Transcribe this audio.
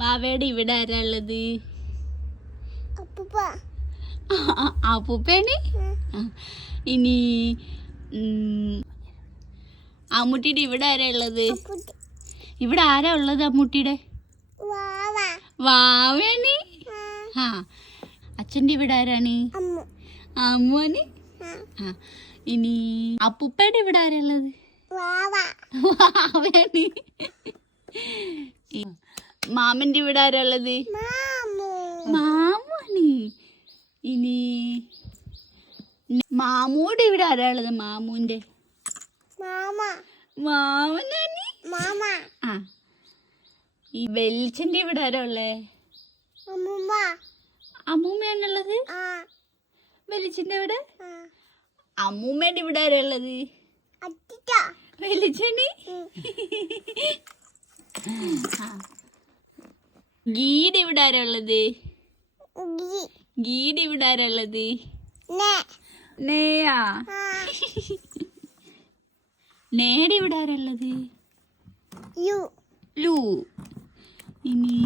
വാവയുടെ ഇവിടെ ആരാ ഉള്ളത്? അപ്പൂപ്പേണ്. ഇനി അമ്മൂട്ടിയുടെ ഇവിടെ ആരാ ഉള്ളത്? ഇവിടെ ആരാ ഉള്ളത് അമ്മൂട്ടിയുടെ? വാവയാണ്. ആ അച്ഛൻ്റെ ഇവിടെ ആരാണ്? അമ്മുവാണ്. ആ ഇനി അപ്പൂപ്പയുടെ ഇവിടെ ആരാ ഉള്ളത്? വാവയാണ്. മാമന്റെ ഇവിടെ ആരാ ഉള്ളത്? മാമാണ്. ഇനി മാമൂടെ ഇവിടെ ആരാ ഉള്ളത്? മാമൂന്റെ മാമനാണ്. ആ ഈ വെളിച്ചന്റെ ഇവിടെ ആരാ ഉള്ളേ? അമ്മൂമ്മയാണുള്ളത്. വെളിച്ചന്റെ ഇവിടെ. അമ്മൂമ്മേന്റെ ഇവിടെ ആരാ ഉള്ളത്? വെളിച്ചന്. ഗീഡ് ഇവിടെ ആരാ ഉള്ളത്? ഗീഡ് ഇവിടെ ആരാ ഉള്ളത്? നേയാ. നേടെ ഇവിടെ ആരാ ഉള്ളത്? ലു. ഇനി